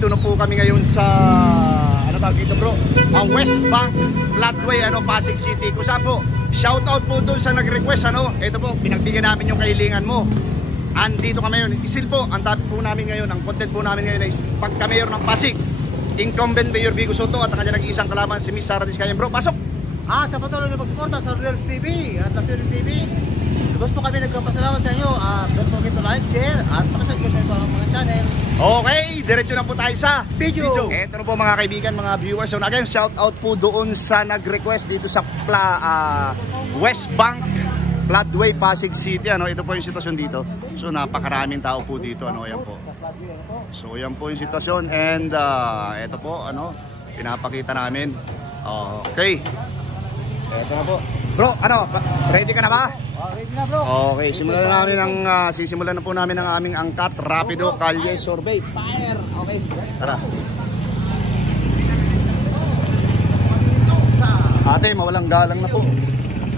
nandito na po kami ngayon sa ano tawag dito bro? West Bank Floodway, Pasig City. Kung saan po, shout out po doon sa nag-request, ito po, pinagbigyan namin yung kahilingan mo. Andito kami ngayon. Isil po, ang topic po namin ngayon, ang content po namin ngayon ay pagka-mayor ng Pasig. Incumbent Mayor Vico Soto at ang kanyang nag-iisang kalaban si Miss Sara Diskaya. Bro, pasok! Sa patuloy na pagsuporta sa Rodels TV at Tactical TV. Lubos po kami nagpapasalamat sa inyo. Don't forget to like, share at pakisubscribe na po ang mga channel. Okay, diretso na po tayo sa video. Ito na po mga kaibigan, mga viewers. So again, shout out po doon sa nag-request dito sa West Bank Floodway, Pasig City. Ito po yung sitwasyon dito. So napakaraming tao po dito. Ayan po. So yan po yung sitwasyon. And ito po, pinapakita namin. Okay. Ito na po. Bro, ready ka na ba? Ready na bro. Okay, simulan na namin sisimulan na po namin ang aming angkat rapido kalye survey. Fire. Okay. Tara. Ate, mawalang galang na po.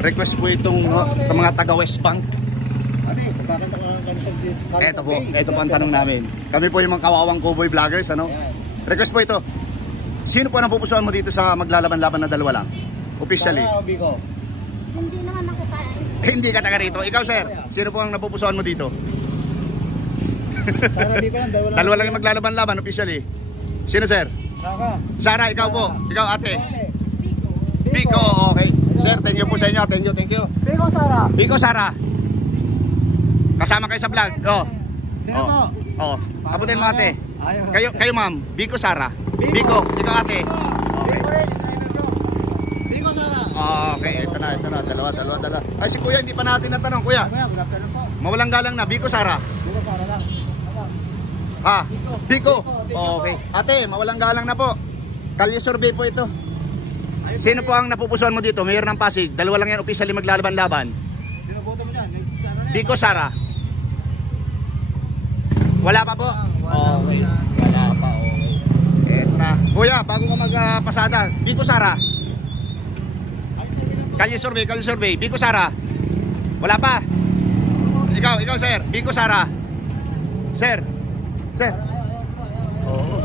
Request po itong mga taga West Bank. Ito po ang tanong namin. Kami po yung mga kawawang cowboy vloggers, Request po ito. Sino po ang napupusuan mo dito sa maglalaban-laban na dalawa lang? Officially. Hindi naman ako kaya. Hindi ka taga rito. Ikaw, sir, sino po ang napupusuan mo dito? Dalawa lang yung maglalaban-laban officially. Sino, sir? Sara, ikaw po. Ikaw, ate. Vico. Okay. Sir, thank you po sa inyo. Thank you. Vico, Sara. Kasama kayo sa vlog. Sino po? Abutin mo, ate. Kayo ma'am. Vico, Sara. Vico, ikaw, ate. Okay, ito na. Dalawa. Ay, si kuya, hindi pa natin natanong. Kuya, mawalang galang na. Vico, Sara. Vico. Okay. Ate, mawalang galang na po. Kalye survey po ito. Sino po ang napupusuan mo dito? Mayor ng Pasig. Dalawa lang yan officially maglalaban-laban. Sino boto mo dyan? Vico, Sara. Wala pa po? Okay. Wala pa, okay. Eto na. Kuya, bago ka magpasada, Vico, Sara. Kalye survey. Vico, Sara. Wala pa. Ikaw, sir. Vico, Sara. Sir. Oo.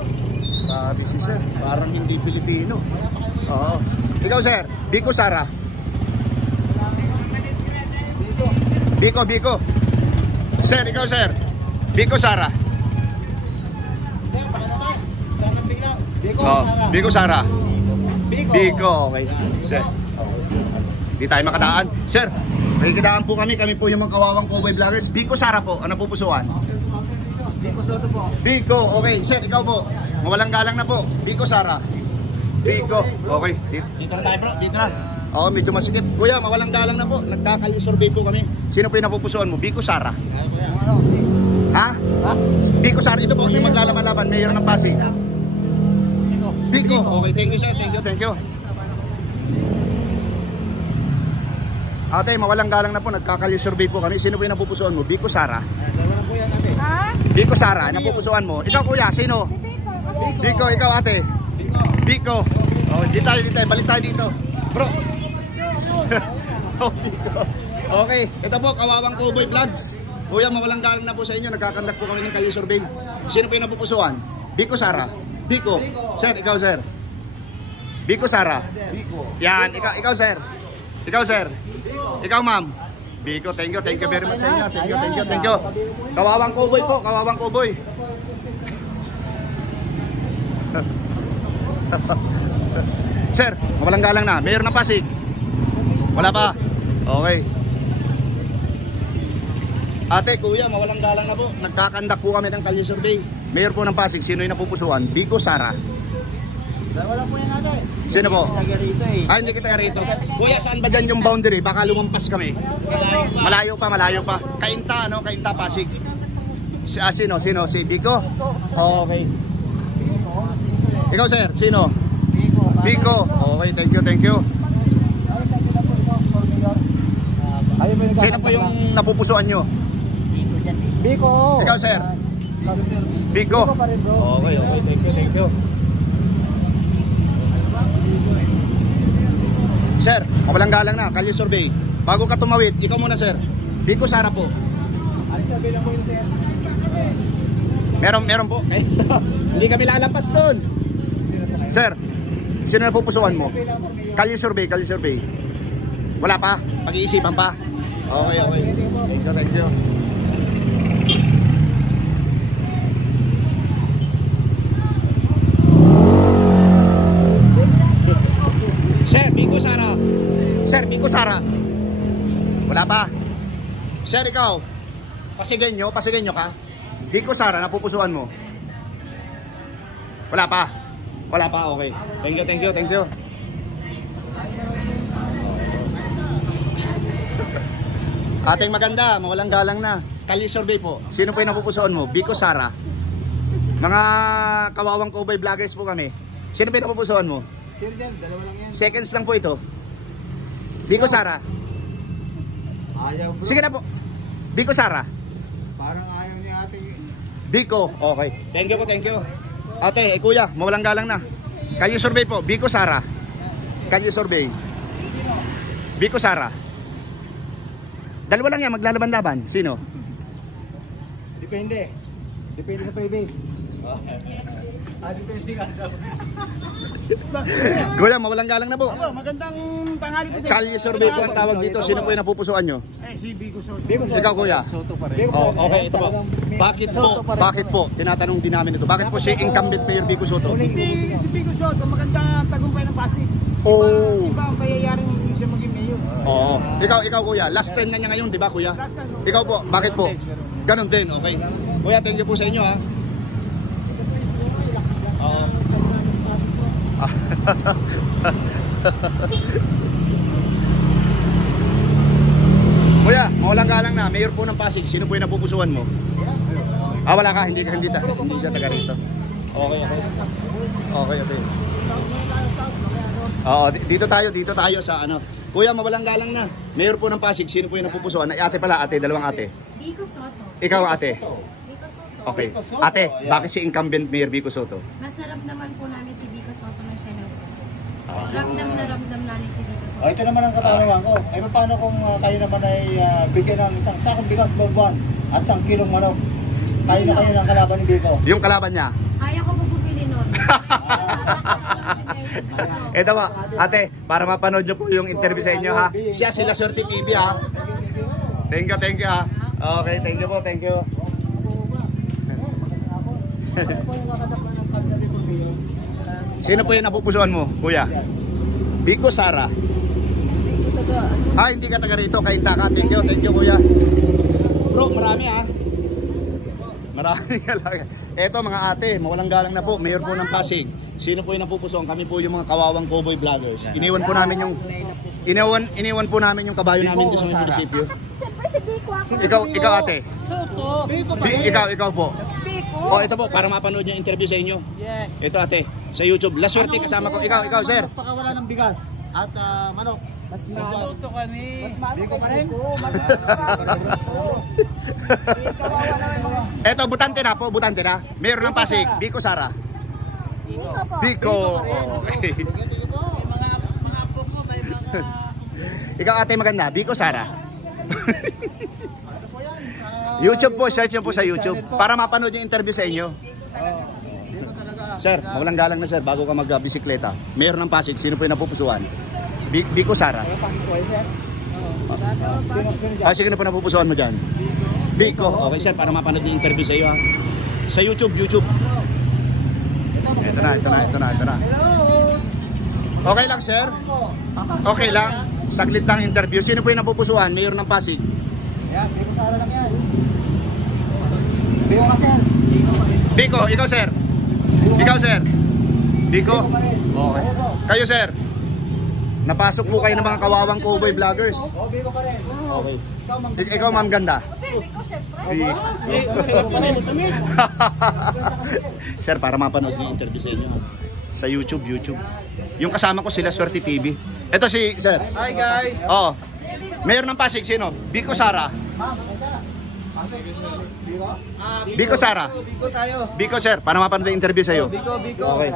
Sabi si sir. Parang hindi Pilipino. Oo. Ikaw, sir. Vico, Sara. Vico. Sir, ikaw, sir. Vico, Sara. Vico, Sara. Vico, okay. Sir. Di tayo makadaan. Sir, may kadaan po kami. Kami po yung mga kawawang cowboy vloggers. Vico, Sara po. Ano pupusuan? Vico Soto po. Vico, okay. Sir, ikaw po. Mawalang galang na po. Vico, Sara. Vico, okay. Dito na tayo bro. Dito na. Medyo masikip. Kuya, mawalang galang na po. Nagkakalye survey po kami. Sino po yung napupusuan mo? Vico, Sara. Vico, Sara. Ito po yung maglalaban-laban. Mayor ng Pasig. Vico. Okay, thank you sir. Thank you. Ate, mawalang galang na po. Nagkakalye survey po kami. Sino po yung napupusuan mo? Vico, Sara. Vico, Sara. Napupusuan mo. Ikaw kuya, sino? Vico, ikaw ate. Vico. Di tayo. Balik tayo dito. Bro. Okay. Ito po, kawawang cowboy vlogs. Kuya, mawalang galang na po sa inyo. Nagkakandak po kami ng kalye survey. Sino po yung napupusuan? Vico, Sara. Vico. Sir, ikaw sir. Vico, Sara. Yan, ikaw sir. Ikaw ma'am. Vico, thank you very much sa inyo. Thank you. Kawawang cowboy po, kawawang cowboy. Sir, mawalang galang na. Mayor ng Pasig. Wala pa. Okay. Ate, kuya, mawalang galang na po. Nagkakandak po kami ng kalye survey. Mayor po ng Pasig, sino yung napupusuan? Vico, Sara. Wala po yan ate. Sino po? Ay, hindi kita rito. Kuya, saan ba dyan yung boundary? Baka lumampas kami. Malayo pa. Kainta, Pasig. Sino? Si Vico? Okay. Ikaw, sir, sino? Vico. Okay, thank you. Sino po yung napupusuan nyo? Vico. Ikaw, sir? Vico. Okay, thank you. Sir, mawalang galang na, kalye survey. Bago ka tumawid, ikaw muna sir. Vico, Sara po. Ano sabi lang po yun sir? Meron po. Hindi kami lalampas doon. Sir, sino na pupusuan mo? Kalye survey. Wala pa? Pag-iisipan pa? Okay. Thank you. Sir, Biko Sara. Wala pa. Sir, ikaw. Pasigenyo ka. Biko Sara, napupusuan mo. Wala pa, okay. Thank you. Ating maganda, mawalang galang na. Kalye survey po. Sino po yung napupusuan mo? Biko Sara. Mga kawawang cowboy vloggers po kami. Sino po yung napupusuan mo? Sir, dalawa lang yan. Seconds lang po ito. Biko Sara. Ayaw bro. Sige na po. Biko Sara. Parang ayaw ni ate. Biko. Okay. Thank you. Ate, kuya, mawalang galang na. Kalye survey po. Biko Sara. Kalye survey. Biko Sara. Dalawa lang yan, maglalaban-laban. Sino? Depende sa previous. Depende ka. Kuya, mawalang galang na po. Magandang tanghali po. Kalye survey po ang tawag dito. Sino po yung napupusuan nyo? Si Biko Soto. Ikaw, kuya. Soto pa rin. Okay, ito po. Bakit po? Tinatanong din namin ito. Bakit po si incumbent mayor Biko Soto? Hindi si Biko Soto, magandang tagumpay ng Pasig. Oh. Iba ang payayaring siya maging mayor. Oo. Ikaw kuya. Last time na niya ngayon, di ba kuya? Ikaw po, bakit po? Ganon din, okay. Kuya, thank you po sa inyo ha. Oo. Kuya, mawalang galang na. Mayor po ng Pasig. Sino po yung napupusuan mo? Wala ka. Hindi siya taga rito. Okay. Oo, dito tayo sa ano. Kuya, mawalang galang na. Mayor po ng Pasig. Sino po yung napupusuan? Ay, ate pala, dalawang ate. Biko Soto. Ikaw, ate. Biko Soto. Okay. Ate, bakit si incumbent Mayor Biko Soto? Mas naramdaman po namin si Biko Soto na siya na. Ramdam namin si Biko Soto. Ito naman ang katanungan ko. Ay paano kung kayo naman ay bigyan ng isang sakong bigas bonbon at 1 kilong manok? Kayo ng kalaban ni Biko. Yung kalaban niya? Kaya ko po bumili nun. Ito ba, ate, para mapanood nyo po yung interview sa inyo ha. Siya sila Swerte TV ha. Thank you ha. Okay, thank you. Sino po yung napupusuan mo, kuya? Biko Sara. Hindi ka taga rito, kainta ka. Thank you kuya. Bro, marami ha. Marami ka lang. Eto mga ate, mawalang galang na po. Mayor po ng Pasig. Sino po yung napupusuan? Kami po yung mga kawawang cowboy vloggers. Iniwan po namin yung kabayo namin doon sa munisipyo. Siyempre si Biko ako. Ikaw ate. Soto. Ikaw po. Biko. Ito po, para mapanood yung interview sa inyo. Yes. Ito ate, sa YouTube. La Swerte kasama ko. Ikaw sir. Pakawala ng bigas at manok. Mas Soto kami. Mas Biko pa rin. Eto, butante na. Mayor ng Pasig, Biko Sara. Biko. Okay. Mga apo mo, may mga... Ikaw ate maganda, Biko Sara. YouTube po, search nyo po sa YouTube para mapanood yung interview sa inyo. Sir, mawalang galang na sir, bago ka mag-bisikleta. Mayor ng Pasig, sino po yung napupusuan? Biko Sara. Sige na po napupusuan mo dyan. Biko. Okay sir, para mapanood yung interview sa iyo ha. Sa YouTube. Ito na. Okay lang sir? Okay lang. Saglit lang interview. Sino po yung napupusuan? Mayor ng Pasig. Yan, Biko Sara lang yan. Biko ka sir. Biko, ikaw sir. Biko? Okay. Kayo sir? Napasok po kayo ng mga kawawang cowboy vloggers. Biko pa rin. Okay. Ikaw ma'am ganda. Biko, syempre. Sir, para mapanood yung interview sa inyo. Sa YouTube. Yung kasama ko sila Swerte TV. Ito si sir. Hi guys. Mayor ng Pasig, sino? Biko Sara. Biko Sara. Biko tayo. Biko sir, para mapanood yung interview sa iyo. Biko. Okay.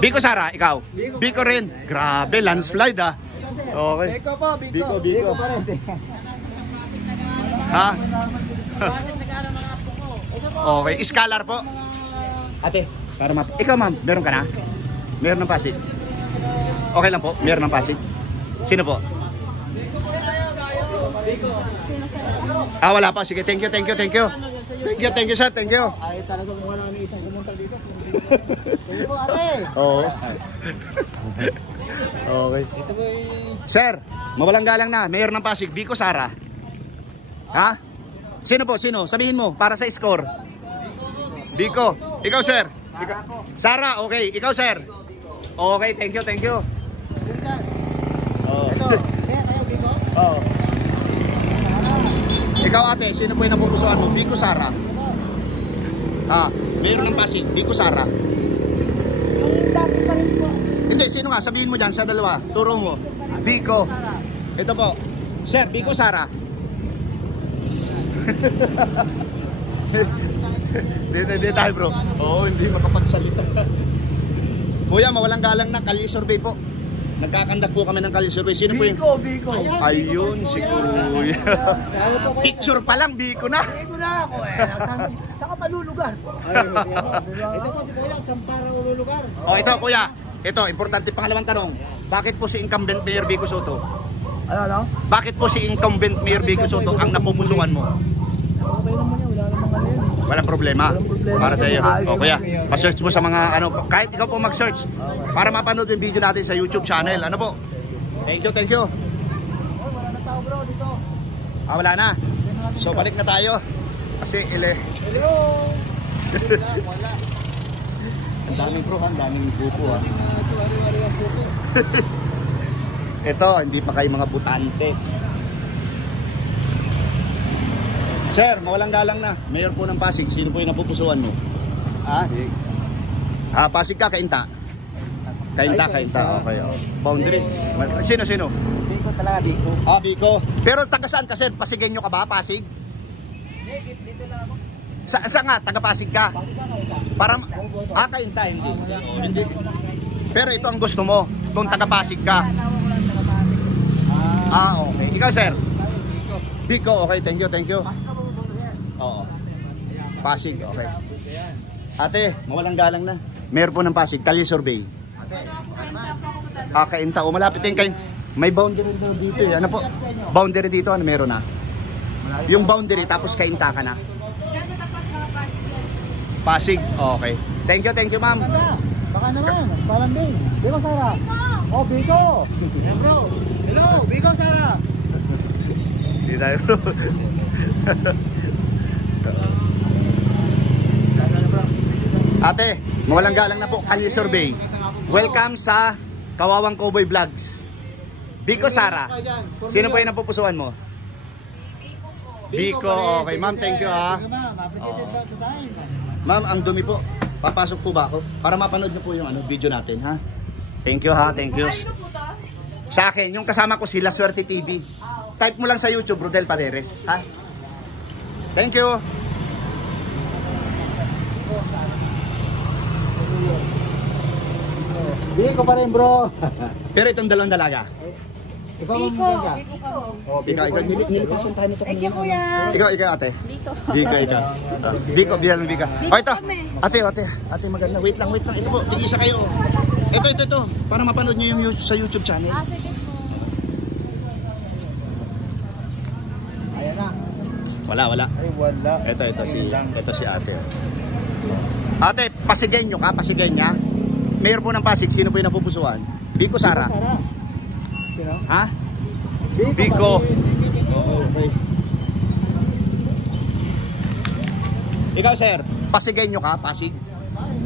Biko Sara, ikaw? Biko rin. Grabe, landslide ah. Okay. Biko po, Biko. Biko pa rin. Ha? Okay, Scalar po. Ate, para ikaw ma'am, meron ka na? Meron ng Pasig? Okay lang po, meron ng Pasig. Sino po? Ah, wala pa. Sige, thank you. Thank you sir, thank you. Ay, talagang mukha namin isang kumunta dito. Sige po, ate. Oo. Okay. Ito po Sir, mawalang galang na. Mayor ng Pasig, Vico Sara. Ha? Sino po? Sino? Sabihin mo, para sa score. Vico. Ikaw, sir. Sara, okay. Ikaw, sir. Okay, thank you. Oh. Ito. Kaya kayo, Biko? Oo. Ikaw, ate, sino po yung napupusuan mo? Vico Sara. Ah, Mayor ng Pasig, Vico Sara. Yung dati pa rin po. Hindi, sino nga? Sabihin mo dyan sa dalawa. Turo mo. Vico. Ito po. Sir, Vico Sara. Hindi tayo bro. Oo, hindi makapagsalita. Kuya, mawalang galang na. Kali survey po. Nagkakandak po kami ng kali survey. Sino po yung... Biko. Ayun, si Kuya. Picture pa lang, Vico na. Biko na ako eh. Saka malulugar. Ito po si Kuya, Sampara ululugar. O, ito Kuya. Ito, importante pangalawang tanong. Bakit po si incumbent Mayor Vico Soto? Ano? Bakit po si incumbent Mayor Vico Soto ang napupusuan mo? Okay naman yan, wala namang ano yun. Walang problema. Para sa iyo. O Kuya, pa-search mo sa mga ano, kahit ikaw po mag-search para mapanood yung video natin sa YouTube channel. Ano po? Thank you. Oh, wala na tao bro dito. Ah, wala na. So balik na tayo. Kasi Hello. Wala. ang daming bro, ang daming grupo ha. Tuwari-wari ang puso. Ito, hindi pa kayo mga butante. Sir, mawalang galang na. Mayor po ng Pasig, sino po yung napupusuan mo? Pasig ka, Kainta. Kainta. Okay, oh. Boundary. Sino? Biko talaga, Biko. Biko. Pero taga saan ka, sir? Pasigenyo ka ba, Pasig? Dito lang ako. Saan nga? Taga Pasig ka? Para Kainta, hindi. Pero ito ang gusto mo, kung taga Pasig ka. Okay. Ikaw, sir? Biko, okay. Thank you. Oo. Pasig, okay. Ate, mawalang galang na. Mayor po ng Pasig, Kalye Survey. Kainta. Malapit din kayo. May boundary daw dito. Ano po? Boundary dito, ano meron na? Yung boundary, tapos Kainta ka na. Pasig, okay. Thank you, ma'am. Baka naman, parang din. Biko, Sara. Oh, Biko. Yeah, bro. Hello, Biko, Sara. Hindi tayo, bro. Ate, mawalang galang na po, Kalye Survey. Welcome sa Kawawang Cowboy Vlogs. Biko Sara. Sino po yung napupusuan mo? Biko, okay. Ma'am, thank you ha. Ma'am, ang dumi po. Papasok po ba ako? Para mapanood niyo po yung video natin ha. Thank you ha, thank you. Sa akin, yung kasama ko si La Suerte TV. Type mo lang sa YouTube, Rodel Pareres ha. Thank you. Biko pa rin, bro. Pero itong dalawang dalaga. Ikaw ang Biko. maganda. Ikaw, nilipasan tayo nito. Thank you, kuya. Ikaw, ate. Biko, ikaw. Biko, Bika. O, ito. Ate, maganda. Wait lang. Ito po, tig-isa kayo. Ito. Para mapanood nyo yung sa YouTube channel. Sige po. Ayan na. Wala. Ay, wala. Ito si ate. Ate, Pasigenyo ka, Pasigenya. Mayor po ng Pasig, sino po yung napupusuan? Biko Sara. Sara. Sino? Ha? Biko. Okay. Ikaw, sir, Pasigenyo ka, Pasig?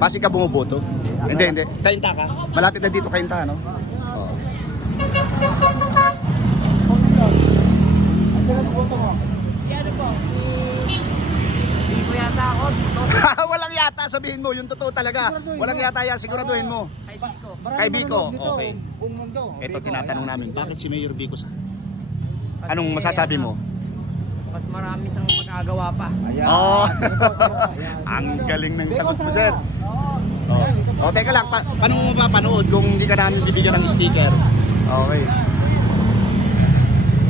Pasig ka bumuboto? Hindi. Kainta ka? Malapit na dito Kainta, no? Oo. Biko yata ako. Walang yata, sabihin mo, yung totoo talaga. Walang yata yan, siguraduhin mo. Kay Biko, okay. Ito tinatanong namin, bakit si Mayor Biko sa? Anong masasabi mo? Mas marami siyang magagawa pa. Oh. Ang galing ng sagot mo, sir. Oh, teka lang, paano mo mapapanood kung hindi ka namin bibigyan ng sticker? Okay.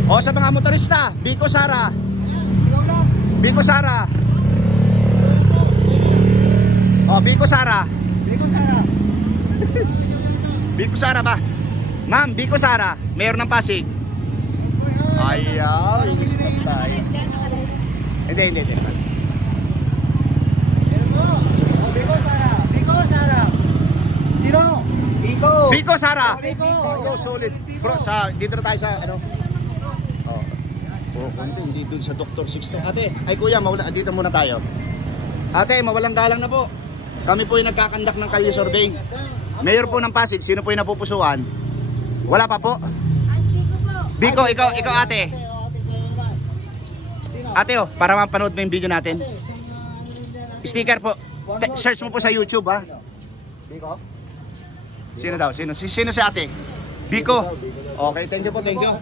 O, sa mga motorista, Biko Sara. Oh, Biko Sara. Biko Sara. Biko Sara ba? Ma'am, Biko Sara. Mayor ng Pasig. Ayaw. Hindi. Biko Sara. Biko Sara. Sino? Biko. Biko Sara. Biko. Oh, solid. Bro, dito na tayo sa ano? Oh. Konti, hindi dun sa Dr. Sixto. Ate, ay kuya, dito muna tayo. Ate, mawalang galang na po. Kami po yung nagkakandak ng kalye survey. Mayor po ng Pasig, sino po yung napupusuan? Wala pa po? Biko, ikaw ate. Ate oh, para mapanood mo yung video natin. Sticker po. Search mo po sa YouTube ha. Biko? Sino daw? Sino si ate? Biko. Okay, thank you po, thank you.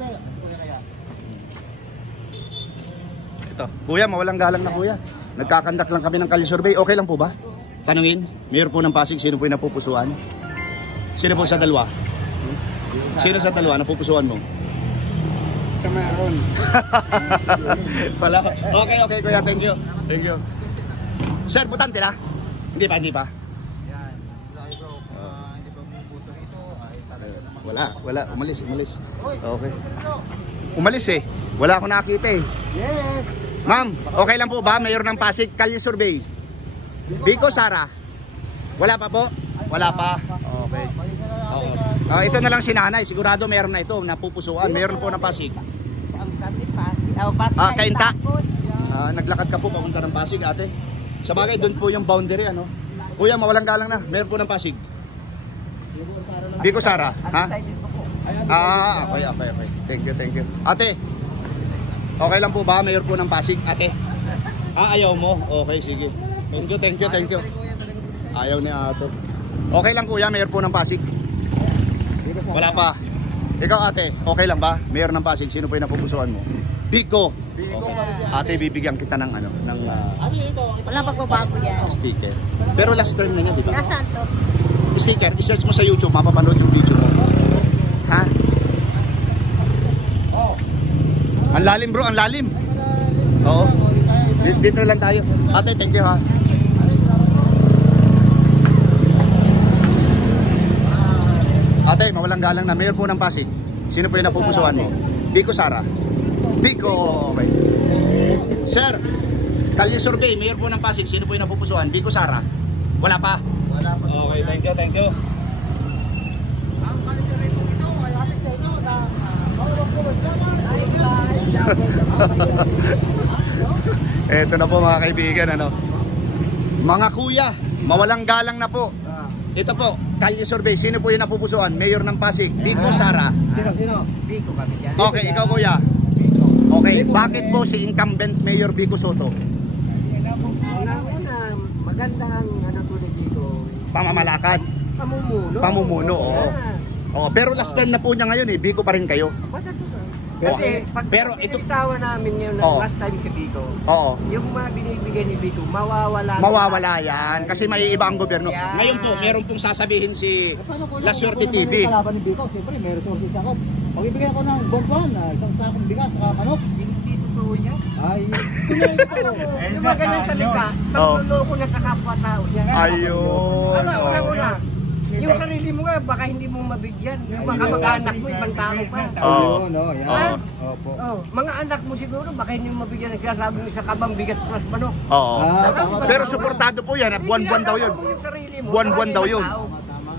Ito, kuya, mawalang galang na kuya. Nagkakandak lang kami ng kalye survey. Okay lang po ba? Tanungin, mayor po ng Pasig, sino po yung napupusuan? Sino po sa dalawa? Sino sa dalawa napupusuan mo? Sa meron. Wala. Okay, kuya, thank you. Thank you. Sir, butante na? Hindi pa. Yan. Wala bro. Hindi ba mumubuto ito? Ay, talaga naman. Wala. Umalis. Okay. Umalis eh. Wala akong nakita eh. Yes. Ma'am, okay lang po ba? Mayor ng Pasig, kalye survey. Biko Sara. Wala pa po? Wala pa. Okay. Oo. Ito na lang si nanay. Sigurado meron na ito. Napupusuan. Meron po ng Pasig. Kainta. Naglakad ka po papunta ng Pasig, ate. Sa bagay, doon po yung boundary, ano? Kuya, mawalang galang na. Meron po ng Pasig. Biko Sara. Ha? Okay. Thank you. Ate, okay lang po ba? Mayor po ng Pasig, ate. Ayaw mo? Okay, sige. Thank you. Ayaw ni ate. Okay lang kuya, mayor po ng Pasig. Wala pa. Ikaw ate, okay lang ba? Mayor ng Pasig, sino po yung napupusuan mo? Biko. Okay. Ate, bibigyan kita ng ano, ng Wala pagbabago yan. sticker. Pero last term na niya, di ba? Nasaan to? Sticker, i-search mo sa YouTube, mapapanood yung video mo. Ha? Ang lalim bro, ang lalim. Oo. Dito lang tayo. Ate, thank you ha. Ate, mawalang galang na. Mayor po ng Pasig. Sino po yung napupusuan mo? Biko Sara. Biko. Okay. Sir, kalye survey. Mayor po ng Pasig. Sino po yung napupusuan? Biko Sara. Wala pa? Wala pa. Okay, thank you. Ang kalye survey po ito ay atin sa inyo na Eto na po mga kaibigan, ano? Mga kuya, mawalang galang na po. Ito po, kalye survey. Sino po yung napupusuan? Mayor ng Pasig, Biko Sara. Sino? Biko kami dyan. Okay, ikaw kuya. Okay, bakit po si incumbent Mayor Biko Soto? Una, maganda ang tulad dito. Pamamalakad. Pamumuno, oo. Oh, pero last term na po niya ngayon eh, Biko pa rin kayo. Kasi pero ito pinitawa namin yun last time sa Biko. Oo. Yung mga binibigay ni Biko, Mawawala yan kasi may iba ang gobyerno. Yan. Ngayon po, meron pong sasabihin si La Suerte TV. Kalaban ni Biko, siyempre may resources ako. Pagbibigyan ko ng buwan-buwan, isang sakong bigas, manok. Hindi totoo niya. Ay, Yung mga ganyan salita, panluloko na sa kapwa-tao niya. Ayun. Una. Yung sarili mo nga, baka hindi mo mabigyan. Yung baka mag-anak mo, ibang tao pa. Oo. yan. Opo. Mga anak mo siguro, baka hindi mo mabigyan ng sinasabi mo sa kabang bigas plus manok. Oo. Tama. Pero suportado po yan, buwan-buwan daw yun. Yung sarili mo, Buwan-buwan daw yun. tao.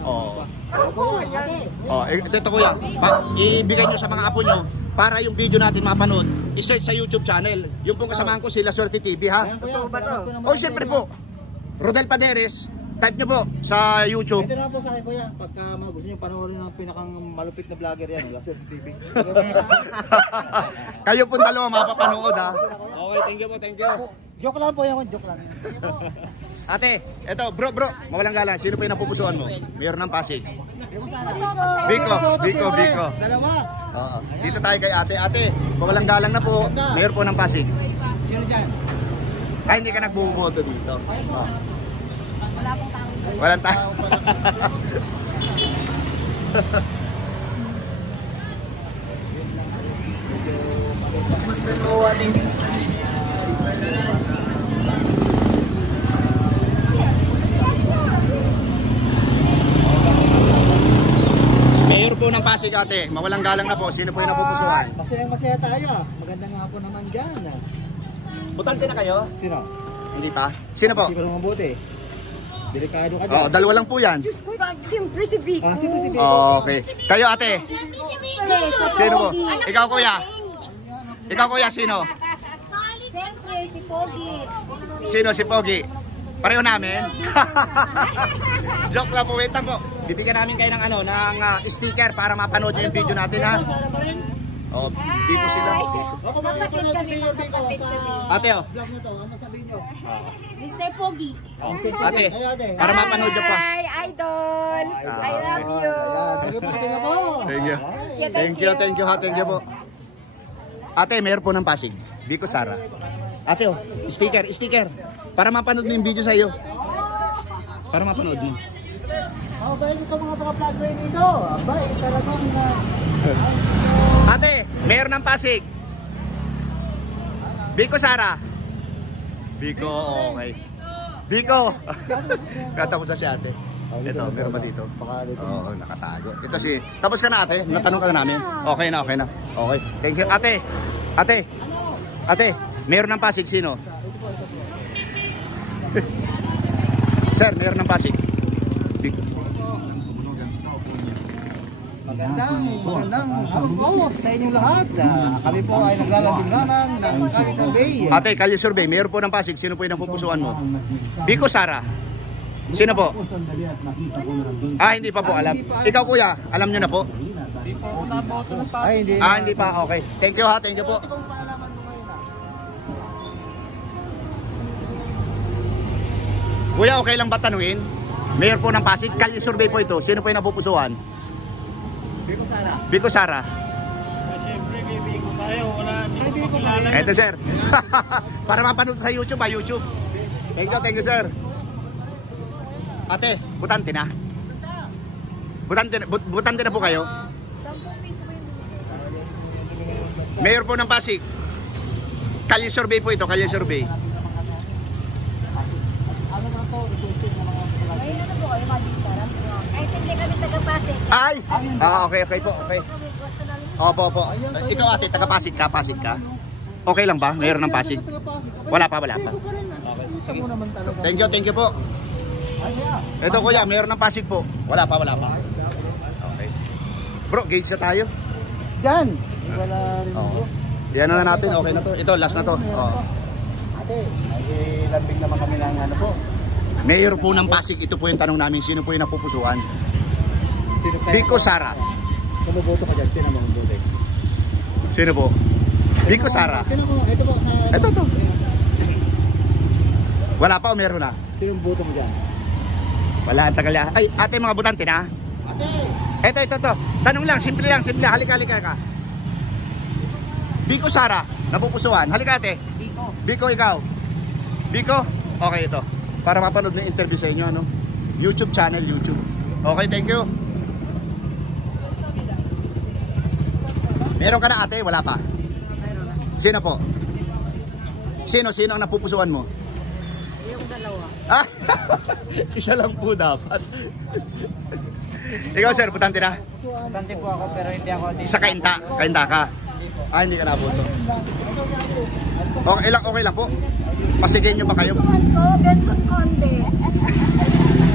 Oo. Oo, yan. Oh, ito kuya. Ibigay nyo sa mga apo nyo para yung video natin mapanood. I-search sa YouTube channel. Yung pong kasamahan ko si La Suerte TV ha. Totoo ba to? Oh, siyempre po. Rodel Paderes. Type nyo po sa YouTube. Ito na po sa akin kuya, pagka mga gusto nyo panoorin ng pinakang malupit na vlogger yan, Laser TV. Kayo po dalawa mapapanood ha. Okay, thank you. Joke lang po yan, joke lang. Ate, eto bro, mawalang galang. Sino po yung napupusuan mo? Mayor ng Pasig. Biko. Dalawa. Oo. Dito tayo kay ate. Ate, mawalang galang na po. Mayor po ng Pasig. Sino dyan? Ay, hindi ka nagbuboto dito. Oh. Wala pong tao. Walang tao. ng Pasig ate, mawalang galang na po. Sino po yung napupusuan? Masaya tayo. Magandang hapon naman dyan. Butante na kayo? Sino? Hindi pa? Sino po? Hindi ko naman buti. Delikado ka dyan. Oo, dalawa lang po yan. Diyos ko, siyempre si Vico. Siyempre si Vico. Okay. Kayo ate? Sino po? Ikaw kuya? Ikaw kuya, sino? Siyempre si Pogi. Sino si Pogi? Pareho namin? Joke lang po, wait lang po. Bibigyan namin kayo ng sticker para mapanood nyo yung video natin ha. Oh, di po sila. Kapatid kami, magkapatid kami. Ate oh. Vlog na to, ano sabihin nyo? Mr. Pogi. Ate, para mapanood nyo pa. Hi, idol. I love you. Tingnan mo. Thank you. Thank you ha, thank you po. Ate, meron po ng Pasig. Vico Sara. Ate oh, sticker. Para mapanood mo yung video sa iyo. Para mapanood mo. Bait ito mga taga-Floodway dito. Bait talagang... Ate, meron ng Pasig. Vico Sara. Vico, okay. Vico. Katapos na si ate. Ito, meron ba dito? Oo, nakatago. Ito si... Tapos ka na ate? Natanong ka na namin? Okay na. Okay. Thank you. Ate, meron ng Pasig. Sino? Sir, meron ng Pasig. Magandang hapon po sa inyong lahat. Kami po ay naglalambing naman ng Kalye Survey. Ate, Kalye Survey, meron po ng Pasig. Sino po yung napupusuan mo? Vico Sara. Sino po? Hindi pa po alam. Ikaw kuya, alam nyo na po? Hindi pa. Okay. Thank you ha, thank you po. Kuya, okay lang ba tanungin? Mayor po ng Pasig, Kalye Survey po ito. Sino po yung napupusuan? Vico Sara. Siyempre, kay Vico tayo. Hindi ko kilala. Eto sir. Para mapanood sa YouTube ha, YouTube. Thank you sir. Ate, butante na? Butante na po kayo? Mayor po ng Pasig. Kalye Survey po ito, Kalye Survey. Ay, hindi kami taga-Pasig. Ay! Okay po, okay. Opo. Ikaw ate, taga-Pasig ka? Okay lang ba? Mayor ng Pasig? Wala pa. Thank you po. Ito kuya, mayor ng Pasig po. Wala pa. Okay. Bro, gauge na tayo. Diyan. Wala rin. Yan na natin, okay na to. Ito, last na to. Ate, ay lambing naman kami ng ano po. Mayor po ng Pasig, ito po yung tanong namin, sino po yung napupusuan? Vico Sara. Kumuboto ka dyan, tinan mo ang buti. Sino po? Vico Sara. Tinan mo, ito po. Ito. Wala pa o meron na? Sino ang boto mo dyan? Wala, ang tagal na. Ay, ate mga butante na? Ate! Ito. Tanong lang, simple. Halika ka. Vico Sara, napupusuan. Halika ate. Vico, ikaw. Vico? Okay, ito. Para mapanood ng interview sa inyo, ano? YouTube channel, YouTube. Okay, thank you. Meron ka na ate? Wala pa? Sino po? Sino ang napupusuan mo? Yung dalawa. Isa lang po dapat. Ikaw sir, butante na? Butante po ako pero hindi ako dito. Sa kainta ka? Hindi ka naboto. Okay lang po. Pasigin nyo ba kayo? Benson Conde.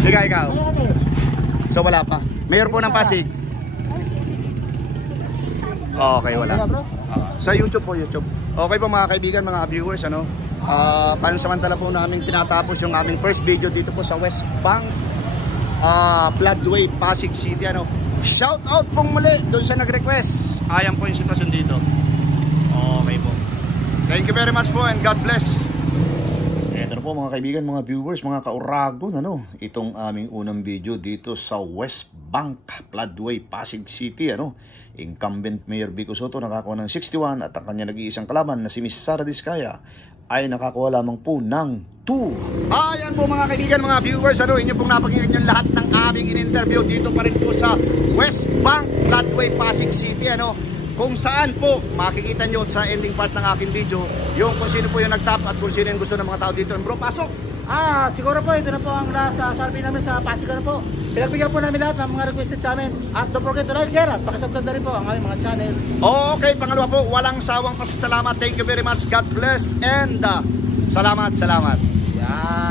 Ikaw. So wala pa. Mayor po ng Pasig. Okay, wala. Sa YouTube po, YouTube. Okay po mga kaibigan, mga viewers, ano? Pansamantala po namin tinatapos yung aming first video dito po sa West Bank, Floodway, Pasig City, ano? Shout out pong muli doon sa nag-request. Ayan po yung sitwasyon dito. Okay po. Thank you very much po and God bless. Ito na po mga kaibigan, mga viewers, mga kauragon, ano? Itong aming unang video dito sa West Bank, Floodway, Pasig City, ano? Incumbent Mayor Vico Soto nakakuha ng 61 at ang kanya nag-iisang kalaban na si Miss Sara Diskaya ay nakakuha lamang po ng 2. Ayan po mga kaibigan, mga viewers, ano, inyo pong napakinggan yung lahat ng aming in-interview dito pa rin po sa West Bank, Floodway, Pasig City, ano, kung saan po makikita nyo sa ending part ng aking video yung kung sino po yung nag-top at kung sino yung gusto ng mga tao dito. And bro, pasok! Siguro po, ito na po ang nasa survey namin sa Pasig na po. Pinagbigyan po namin lahat ng mga requested sa amin. At don't forget to like, share, at pakisubscribe na rin po ang aming mga channel. Okay, pangalawa po, walang sawang pasasalamat. Thank you very much. God bless and salamat. Yan.